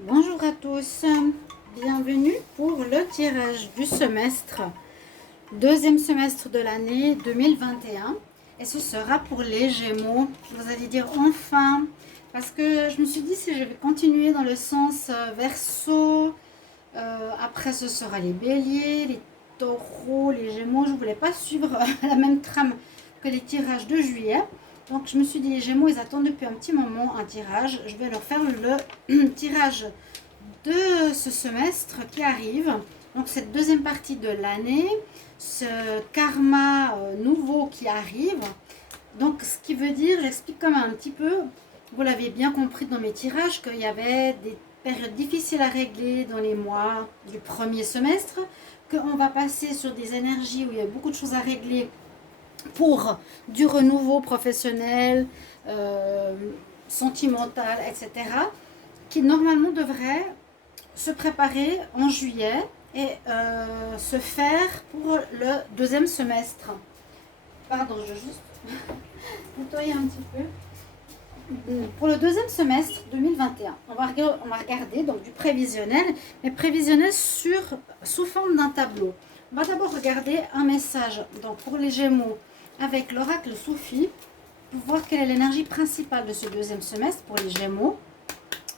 Bonjour à tous, bienvenue pour le tirage du semestre, deuxième semestre de l'année 2021 et ce sera pour les Gémeaux. Vous allez dire enfin, parce que je me suis dit si je vais continuer dans le sens Verseau, après ce sera les Béliers, les Taureaux, les Gémeaux. Je ne voulais pas suivre la même trame que les tirages de juillet. Donc je me suis dit, les Gémeaux, ils attendent depuis un petit moment un tirage. Je vais leur faire le tirage de ce semestre qui arrive. Donc cette deuxième partie de l'année, ce karma nouveau qui arrive. Donc ce qui veut dire, j'explique quand même un petit peu, vous l'avez bien compris dans mes tirages, qu'il y avait des périodes difficiles à régler dans les mois du premier semestre, qu'on va passer sur des énergies où il y a beaucoup de choses à régler pour du renouveau professionnel, sentimental, etc., qui normalement devrait se préparer en juillet et se faire pour le deuxième semestre. Pardon, je vais juste nettoyer un petit peu. Pour le deuxième semestre 2021, on va regarder donc du prévisionnel, mais prévisionnel sous forme d'un tableau. On va d'abord regarder un message donc pour les Gémeaux avec l'oracle Soufi pour voir quelle est l'énergie principale de ce deuxième semestre pour les Gémeaux.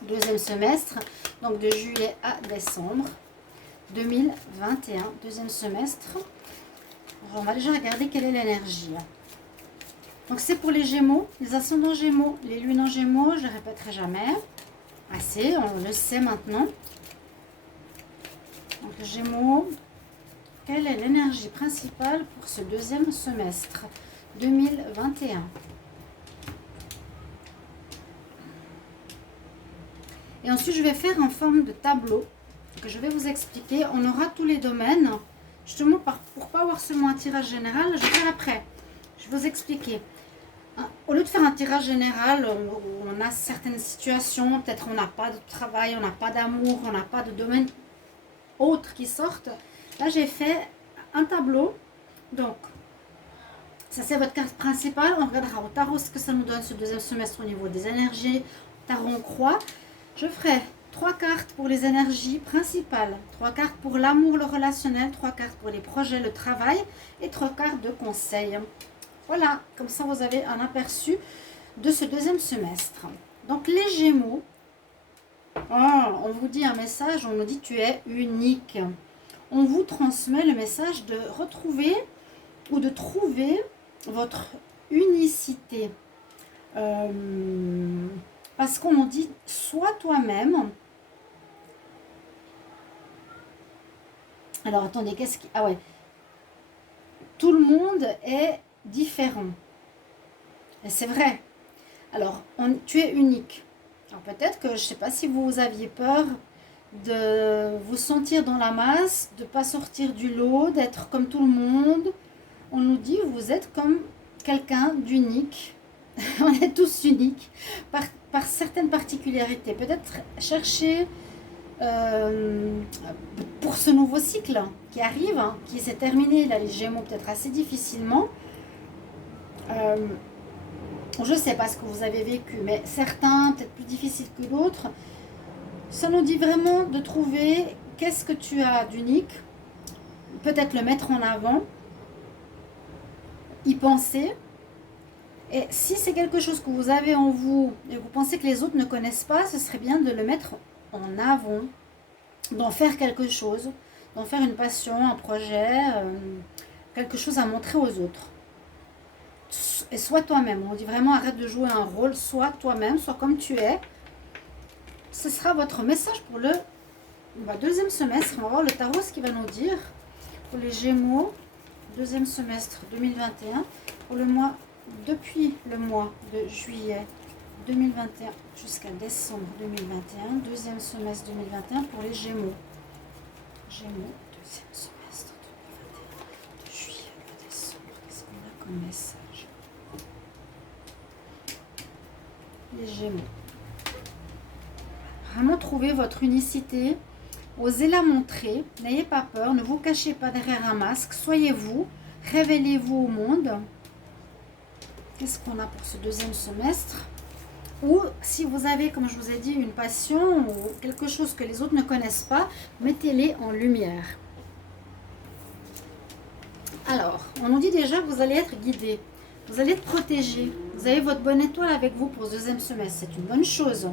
Deuxième semestre, donc de juillet à décembre 2021, deuxième semestre. Alors on va déjà regarder quelle est l'énergie. Donc c'est pour les Gémeaux, les ascendants Gémeaux, les lunes en Gémeaux, je ne le répéterai jamais. Assez, on le sait maintenant. Donc les Gémeaux, quelle est l'énergie principale pour ce deuxième semestre 2021? Et ensuite, je vais faire en forme de tableau que je vais vous expliquer. On aura tous les domaines. Justement, pour ne pas avoir seulement un tirage général, je vais faire après. Je vais vous expliquer. Au lieu de faire un tirage général où on a certaines situations, peut-être on n'a pas de travail, on n'a pas d'amour, on n'a pas de domaine autre qui sortent. Là, j'ai fait un tableau. Donc, ça c'est votre carte principale. On regardera au tarot ce que ça nous donne ce deuxième semestre au niveau des énergies. Tarot en croix. Je ferai 3 cartes pour les énergies principales, 3 cartes pour l'amour, le relationnel, 3 cartes pour les projets, le travail et 3 cartes de conseil. Voilà, comme ça vous avez un aperçu de ce deuxième semestre. Donc les Gémeaux, on vous dit un message, on nous dit tu es unique. On vous transmet le message de retrouver ou de trouver votre unicité. Parce qu'on nous dit sois toi-même. Alors attendez, qu'est-ce qui... Ah ouais. Tout le monde est différent. Et c'est vrai. Alors, tu es unique. Alors peut-être que, je ne sais pas si vous aviez peur de vous sentir dans la masse, de ne pas sortir du lot, d'être comme tout le monde. On nous dit vous êtes comme quelqu'un d'unique. On est tous uniques par certaines particularités. Peut-être chercher pour ce nouveau cycle qui arrive, qui s'est terminé, là les Gémeaux peut-être assez difficilement. Je ne sais pas ce que vous avez vécu, mais certains peut-être plus difficiles que d'autres. Ça nous dit vraiment de trouver qu'est-ce que tu as d'unique, peut-être le mettre en avant, y penser. Et si c'est quelque chose que vous avez en vous et vous pensez que les autres ne connaissent pas, ce serait bien de le mettre en avant, d'en faire quelque chose, d'en faire une passion, un projet, quelque chose à montrer aux autres. Et sois toi-même. On dit vraiment arrête de jouer un rôle, sois toi-même, sois comme tu es. Ce sera votre message pour le deuxième semestre. On va voir le tarot ce qu'il va nous dire pour les Gémeaux, deuxième semestre 2021, pour le mois. Depuis le mois de juillet 2021 jusqu'à décembre 2021, deuxième semestre 2021 pour les Gémeaux. Gémeaux, deuxième semestre 2021, de juillet à décembre. Qu'est-ce qu'on a comme message? Les Gémeaux. Vraiment trouvez votre unicité, osez la montrer, n'ayez pas peur, ne vous cachez pas derrière un masque, soyez vous, révélez-vous au monde. Qu'est-ce qu'on a pour ce deuxième semestre? Ou si vous avez, comme je vous ai dit, une passion ou quelque chose que les autres ne connaissent pas, mettez-les en lumière. Alors, on nous dit déjà que vous allez être guidé, vous allez être protégé. Vous avez votre bonne étoile avec vous pour ce deuxième semestre. C'est une bonne chose.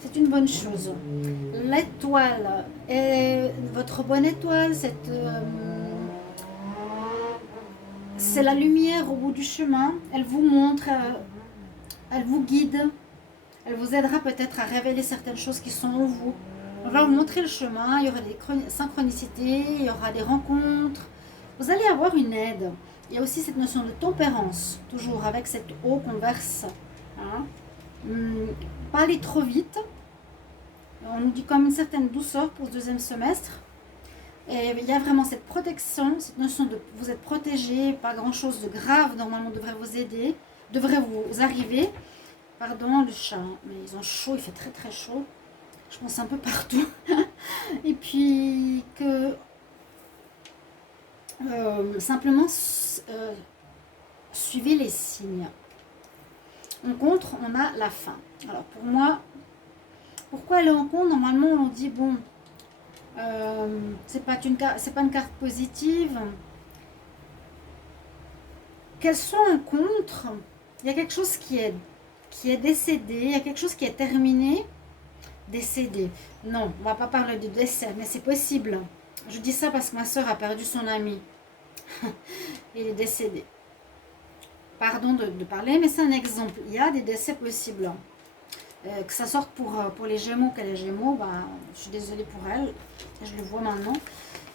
C'est une bonne chose. L'étoile, votre bonne étoile, c'est la lumière au bout du chemin. Elle vous montre, elle vous guide. Elle vous aidera peut-être à révéler certaines choses qui sont en vous. On va vous montrer le chemin. Il y aura des synchronicités, il y aura des rencontres. Vous allez avoir une aide. Il y a aussi cette notion de tempérance, toujours avec cette eau qu'on verse. Hein. Pas aller trop vite. On nous dit comme une certaine douceur pour ce deuxième semestre. Et il y a vraiment cette protection, cette notion de vous êtes protégé, pas grand chose de grave normalement devrait vous aider, devrait vous arriver. Pardon le chat, mais ils ont chaud, il fait très très chaud. Je pense un peu partout. Et puis que simplement suivez les signes. En contre, on a la fin. Alors pour moi, pourquoi elle est en contre? Normalement, on dit bon, c'est pas une carte positive. Qu'elle soit en contre, il y a quelque chose qui est décédé, il y a quelque chose qui est terminé, décédé. Non, on va pas parler de décès, mais c'est possible. Je dis ça parce que ma soeur a perdu son ami. Il est décédé. Pardon de parler, mais c'est un exemple. Il y a des décès possibles. Que ça sorte pour les Gémeaux, qu'elle est Gémeaux, bah, je suis désolée pour elle. Je le vois maintenant.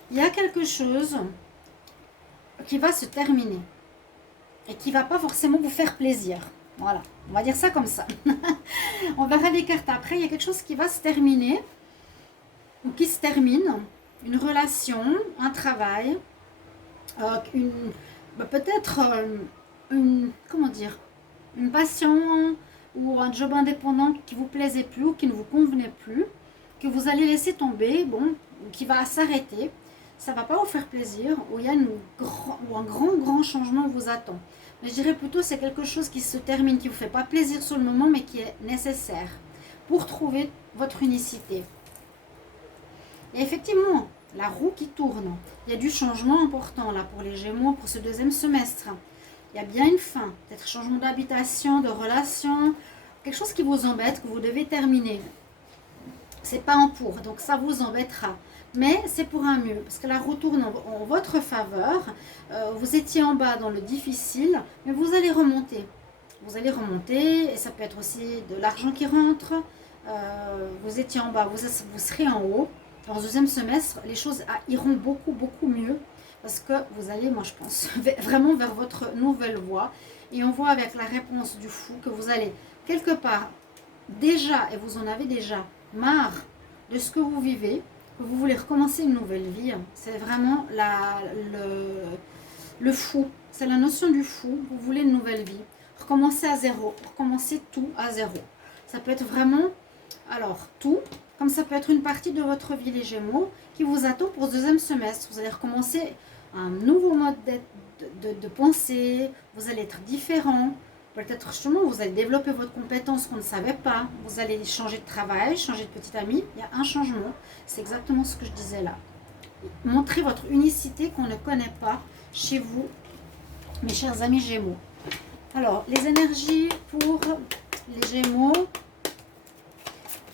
Il y a quelque chose qui va se terminer. Et qui ne va pas forcément vous faire plaisir. Voilà, on va dire ça comme ça. On verra les cartes après. Il y a quelque chose qui va se terminer. Ou qui se termine. Une relation, un travail. Peut-être comment dire, une passion ou un job indépendant qui vous plaisait plus ou qui ne vous convenait plus, que vous allez laisser tomber, bon, qui va s'arrêter, ça va pas vous faire plaisir, ou il y a un grand changement vous attend. Mais je dirais plutôt c'est quelque chose qui se termine, qui vous fait pas plaisir sur le moment, mais qui est nécessaire pour trouver votre unicité. Et effectivement, la roue qui tourne. Il y a du changement important là pour les Gémeaux pour ce deuxième semestre. Il y a bien une fin, peut-être changement d'habitation, de relation, quelque chose qui vous embête, que vous devez terminer. C'est pas en pour, donc ça vous embêtera. Mais c'est pour un mieux, parce que la roue tourne en votre faveur. Vous étiez en bas dans le difficile, mais vous allez remonter. Vous allez remonter, et ça peut être aussi de l'argent qui rentre. Vous étiez en bas, vous serez en haut. Dans le deuxième semestre, les choses iront beaucoup mieux. Parce que vous allez, moi je pense, vraiment vers votre nouvelle voie. Et on voit avec la réponse du fou que vous allez quelque part déjà, et vous en avez déjà marre de ce que vous vivez, que vous voulez recommencer une nouvelle vie. C'est vraiment le fou. C'est la notion du fou. Vous voulez une nouvelle vie. Recommencer à zéro. Recommencer tout à zéro. Ça peut être vraiment, alors tout, comme ça peut être une partie de votre vie les Gémeaux qui vous attend pour ce deuxième semestre. Vous allez recommencer un nouveau mode de pensée, vous allez être différent, peut-être justement vous allez développer votre compétence qu'on ne savait pas, vous allez changer de travail, changer de petit ami, il y a un changement, c'est exactement ce que je disais là. Montrez votre unicité qu'on ne connaît pas chez vous, mes chers amis Gémeaux. Alors, les énergies pour les Gémeaux,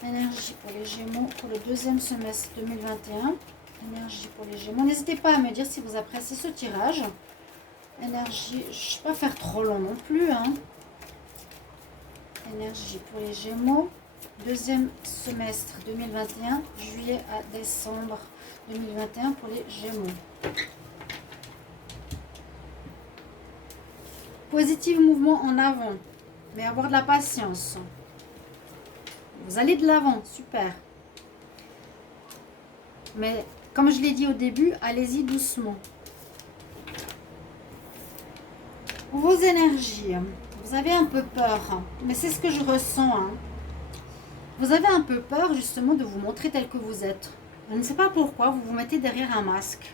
énergie pour les Gémeaux pour le deuxième semestre 2021. Énergie pour les Gémeaux. N'hésitez pas à me dire si vous appréciez ce tirage. Énergie, je ne vais pas faire trop long non plus. Hein. Énergie pour les Gémeaux. Deuxième semestre 2021, juillet à décembre 2021 pour les Gémeaux. Positif mouvement en avant, mais avoir de la patience. Vous allez de l'avant, super. Mais comme je l'ai dit au début, allez-y doucement. Vos énergies, vous avez un peu peur, mais c'est ce que je ressens. Hein. Vous avez un peu peur justement de vous montrer tel que vous êtes. Je ne sais pas pourquoi, vous vous mettez derrière un masque.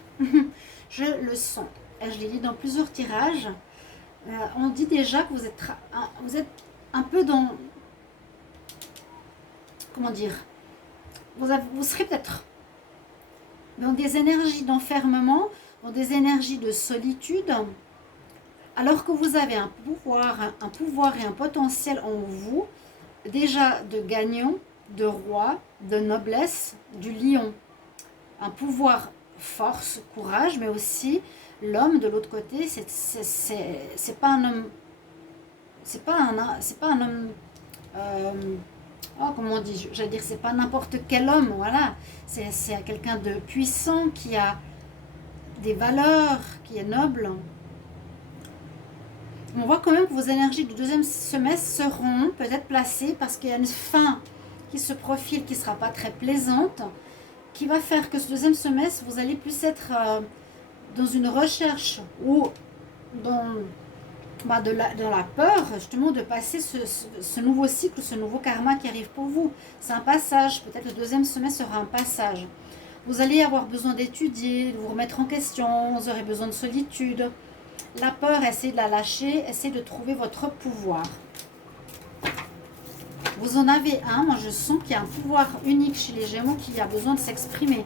Je le sens. Et je l'ai dit dans plusieurs tirages. On dit déjà que vous êtes un peu dans comment dire, vous serez peut-être dans des énergies d'enfermement, dans des énergies de solitude, alors que vous avez un pouvoir et un potentiel en vous, déjà de gagnant, de roi, de noblesse, du lion. Un pouvoir, force, courage, mais aussi l'homme de l'autre côté, c'est pas un homme, c'est pas un homme, comment on dit, j'allais dire, c'est pas n'importe quel homme, voilà, c'est quelqu'un de puissant, qui a des valeurs, qui est noble. On voit quand même que vos énergies du deuxième semestre seront peut-être placées, parce qu'il y a une fin qui se profile, qui ne sera pas très plaisante, qui va faire que ce deuxième semestre, vous allez plus être dans une recherche ou dans la peur, justement, de passer ce nouveau cycle, ce nouveau karma qui arrive pour vous. C'est un passage, peut-être le deuxième semestre sera un passage. Vous allez avoir besoin d'étudier, de vous remettre en question, vous aurez besoin de solitude. La peur, essayez de la lâcher, essayez de trouver votre pouvoir. Vous en avez un, moi je sens qu'il y a un pouvoir unique chez les Gémeaux qui a besoin de s'exprimer.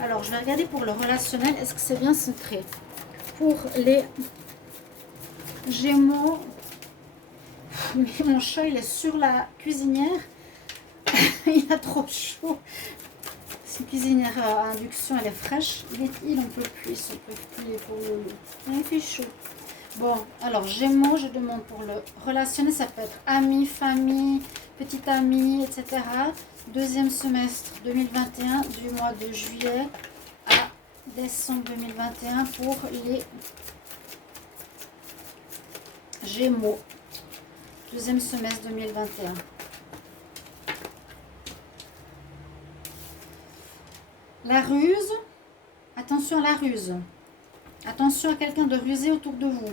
Alors je vais regarder pour le relationnel, est-ce que c'est bien centré? Pour les Gémeaux, mon chat il est sur la cuisinière, il a trop chaud. C'est une cuisinière à induction, elle est fraîche, il n'en peut plus, il ne peut plus pour le... Il fait chaud. Bon, alors Gémeaux, je demande pour le relationnel, ça peut être amis, famille, petite amie, etc. Deuxième semestre 2021, du mois de juillet à décembre 2021 pour les Gémeaux. Deuxième semestre 2021. La ruse, attention à la ruse. Attention à quelqu'un de rusé autour de vous.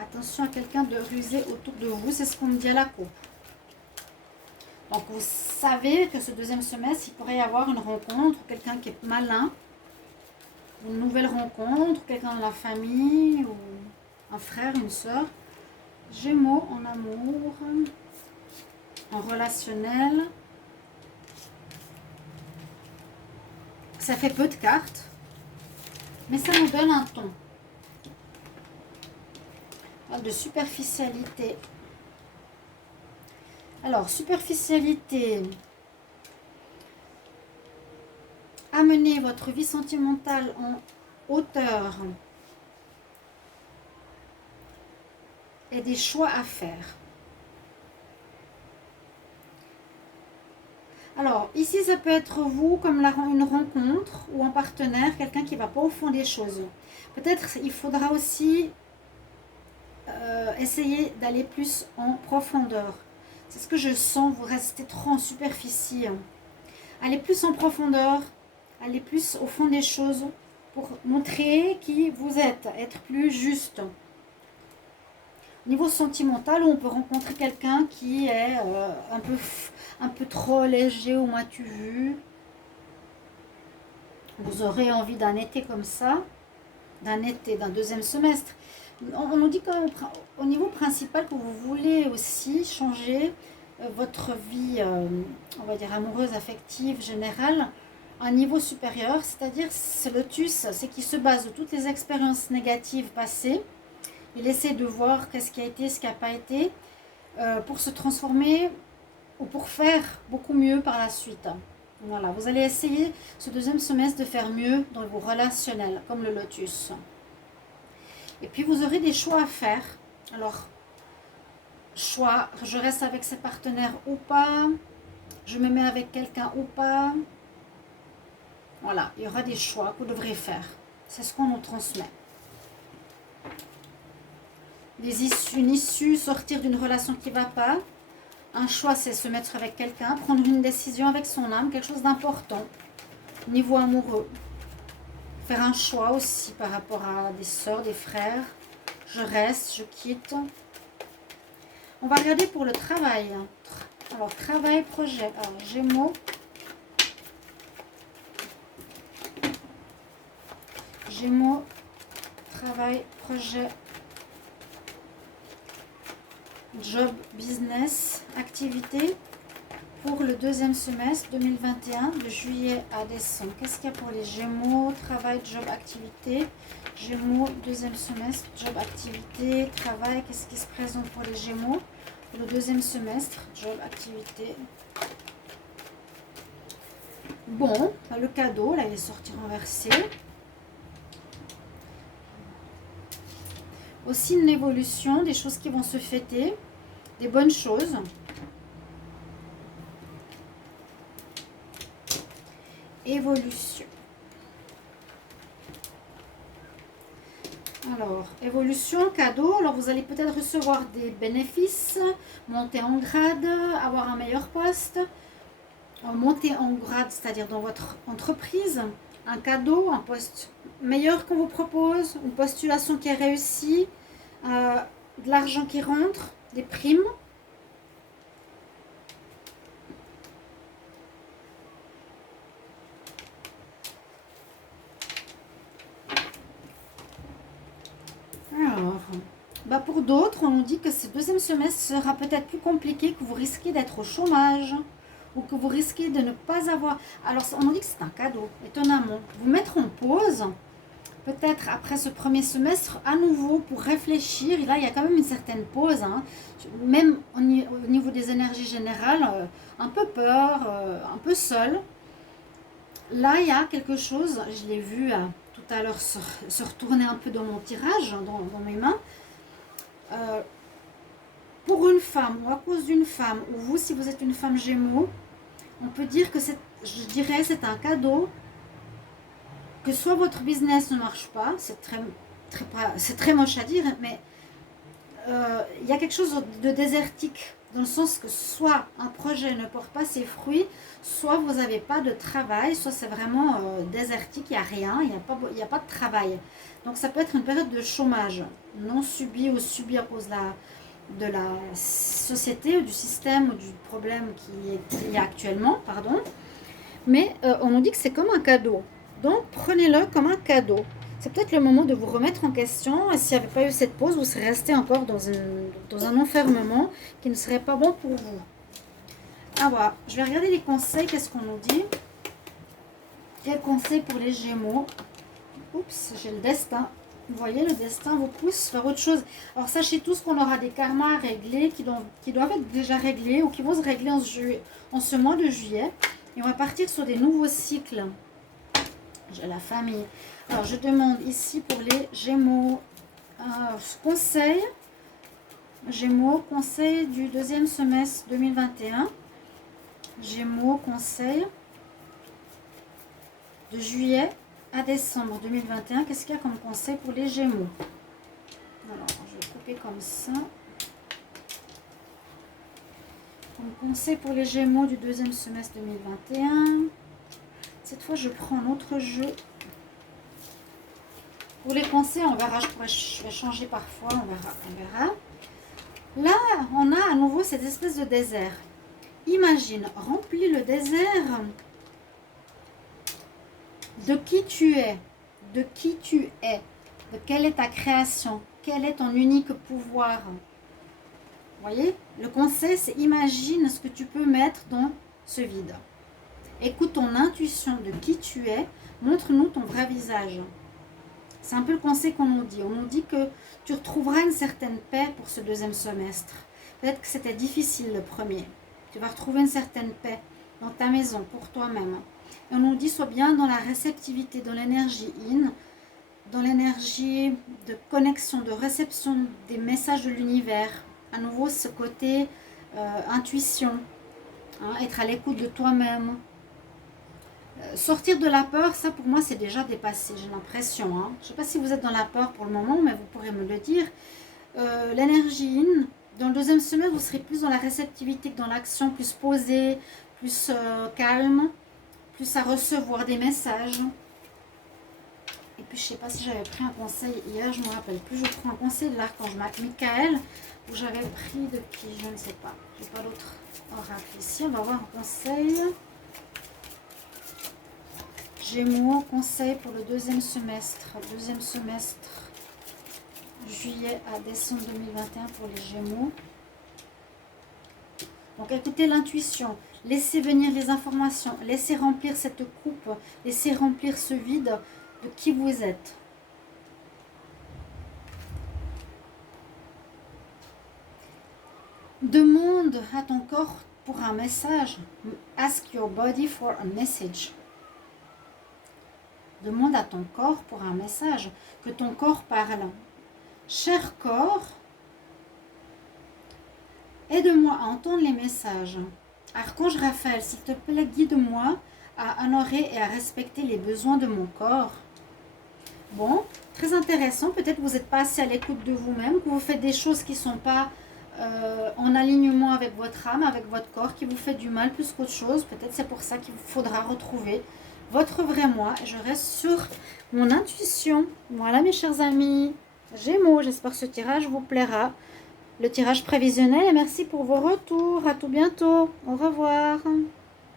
Attention à quelqu'un de rusé autour de vous, c'est ce qu'on me dit à la coupe. Donc vous savez que ce deuxième semestre, il pourrait y avoir une rencontre, quelqu'un qui est malin, une nouvelle rencontre, quelqu'un de la famille, ou un frère, une soeur. Gémeaux en amour, en relationnel. Ça fait peu de cartes, mais ça nous donne un ton. De superficialité. Alors, superficialité. Amenez votre vie sentimentale en hauteur. Et des choix à faire. Alors, ici, ça peut être vous comme une rencontre ou un partenaire, quelqu'un qui ne va pas au fond des choses. Peut-être il faudra aussi essayer d'aller plus en profondeur. C'est ce que je sens, vous restez trop en superficie. Allez plus en profondeur, allez plus au fond des choses pour montrer qui vous êtes, être plus juste. Au niveau sentimental, on peut rencontrer quelqu'un qui est un peu trop léger ou m'as-tu vu. Vous aurez envie d'un été comme ça, d'un été, d'un deuxième semestre. On nous dit quand même au niveau principal que vous voulez aussi changer votre vie, on va dire amoureuse, affective, générale, à un niveau supérieur. C'est-à-dire, ce lotus, c'est qui se base de toutes les expériences négatives passées. Il essaie de voir qu'est-ce qui a été, ce qui n'a pas été, pour se transformer ou pour faire beaucoup mieux par la suite. Voilà, vous allez essayer ce deuxième semestre de faire mieux dans vos relationnels, comme le lotus. Et puis vous aurez des choix à faire. Alors, choix, je reste avec ses partenaires ou pas, je me mets avec quelqu'un ou pas. Voilà, il y aura des choix que vous devrez faire. C'est ce qu'on nous transmet. Une issue, sortir d'une relation qui ne va pas. Un choix, c'est se mettre avec quelqu'un, prendre une décision avec son âme, quelque chose d'important. Niveau amoureux. Faire un choix aussi par rapport à des sœurs, des frères. Je reste, je quitte. On va regarder pour le travail. Alors, travail, projet. Alors, Gémeaux. Gémeaux, travail, projet. Job, business, activité. pour le deuxième semestre 2021, de juillet à décembre. Qu'est-ce qu'il y a pour les Gémeaux? Travail, job, activité. Gémeaux, deuxième semestre, job, activité, travail. Qu'est-ce qui se présente pour les Gémeaux? Pour le deuxième semestre, job, activité. Bon, le cadeau, là, il est sorti renversé. Aussi une évolution, des choses qui vont se fêter, des bonnes choses. Évolution. Alors, évolution, cadeau. Alors, vous allez peut-être recevoir des bénéfices, monter en grade, avoir un meilleur poste, monter en grade, c'est-à-dire dans votre entreprise, un cadeau, un poste meilleur qu'on vous propose, une postulation qui est réussie, de l'argent qui rentre, des primes. Alors, pour d'autres, on nous dit que ce deuxième semestre sera peut-être plus compliqué, que vous risquez d'être au chômage ou que vous risquez de ne pas avoir... Alors, on nous dit que c'est un cadeau, étonnamment. Vous mettre en pause, peut-être après ce premier semestre, à nouveau pour réfléchir. Et là, il y a quand même une certaine pause, hein. Même au niveau des énergies générales, un peu peur, un peu seul. Là, il y a quelque chose, je l'ai vu tout à l'heure se retourner un peu dans mon tirage, dans mes mains. Pour une femme ou à cause d'une femme, ou vous, si vous êtes une femme Gémeaux, on peut dire que je dirais, c'est un cadeau. Que soit votre business ne marche pas, c'est très moche à dire, mais il y a quelque chose de désertique, dans le sens que soit un projet ne porte pas ses fruits, soit vous n'avez pas de travail, soit c'est vraiment désertique, il n'y a rien, il n'y a pas de travail. Donc ça peut être une période de chômage, non subi ou subi à cause de la société ou du système ou du problème qu'il y a actuellement, pardon. Mais on nous dit que c'est comme un cadeau. Donc prenez-le comme un cadeau. C'est peut-être le moment de vous remettre en question. Et s'il n'y avait pas eu cette pause, vous serez resté encore dans un enfermement qui ne serait pas bon pour vous. Alors, je vais regarder les conseils. Qu'est-ce qu'on nous dit? Quels conseils pour les Gémeaux? Oups, j'ai le destin. Vous voyez, le destin vous pousse vers autre chose. Alors, sachez tous qu'on aura des karmas à régler qui doivent être déjà réglés ou qui vont se régler en ce mois de juillet. Et on va partir sur des nouveaux cycles. J'ai la famille. Alors, je demande ici pour les Gémeaux conseil. Gémeaux, conseil du deuxième semestre 2021. Gémeaux, conseil de juillet à décembre 2021. Qu'est-ce qu'il y a comme conseil pour les Gémeaux? Alors, je vais couper comme ça. Comme conseil pour les Gémeaux du deuxième semestre 2021. Cette fois, je prends un autre jeu. Pour les conseils, on verra. Je vais changer parfois. On verra. Là, on a à nouveau cette espèce de désert. Imagine, remplis le désert de qui tu es. De qui tu es. De quelle est ta création. Quel est ton unique pouvoir. Vous voyez? Le conseil, c'est imagine ce que tu peux mettre dans ce vide. Écoute ton intuition de qui tu es. Montre-nous ton vrai visage. C'est un peu le conseil qu'on nous dit. On nous dit que tu retrouveras une certaine paix pour ce deuxième semestre. Peut-être que c'était difficile le premier. Tu vas retrouver une certaine paix dans ta maison, pour toi-même. Et on nous dit, sois bien dans la réceptivité, dans l'énergie in, dans l'énergie de connexion, de réception des messages de l'univers. À nouveau, ce côté intuition, hein, être à l'écoute de toi-même. Sortir de la peur, ça pour moi c'est déjà dépassé, j'ai l'impression. Hein. Je ne sais pas si vous êtes dans la peur pour le moment, mais vous pourrez me le dire. L'énergie in, dans le deuxième semestre, vous serez plus dans la réceptivité que dans l'action, plus posé, plus calme, plus à recevoir des messages. Et puis je ne sais pas si j'avais pris un conseil hier, je ne me rappelle plus. Je prends un conseil de l'archange Michael, où j'avais pris depuis, je ne sais pas. Je n'ai pas d'autre oracle ici. On va voir un conseil. Gémeaux, conseil pour le deuxième semestre. Deuxième semestre, juillet à décembre 2021 pour les Gémeaux. Donc écoutez l'intuition. Laissez venir les informations. Laissez remplir cette coupe. Laissez remplir ce vide de qui vous êtes. Demande à ton corps pour un message. Ask your body for a message. Demande à ton corps pour un message. Que ton corps parle. Cher corps, aide-moi à entendre les messages. Archange Raphaël, s'il te plaît, guide-moi à honorer et à respecter les besoins de mon corps. Bon, très intéressant. Peut-être que vous n'êtes pas assez à l'écoute de vous-même, que vous faites des choses qui ne sont pas en alignement avec votre âme, avec votre corps, qui vous fait du mal plus qu'autre chose. Peut-être c'est pour ça qu'il vous faudra retrouver votre vrai moi. Je reste sur mon intuition. Voilà mes chers amis. Gémeaux, j'espère que ce tirage vous plaira. Le tirage prévisionnel et merci pour vos retours. À tout bientôt. Au revoir.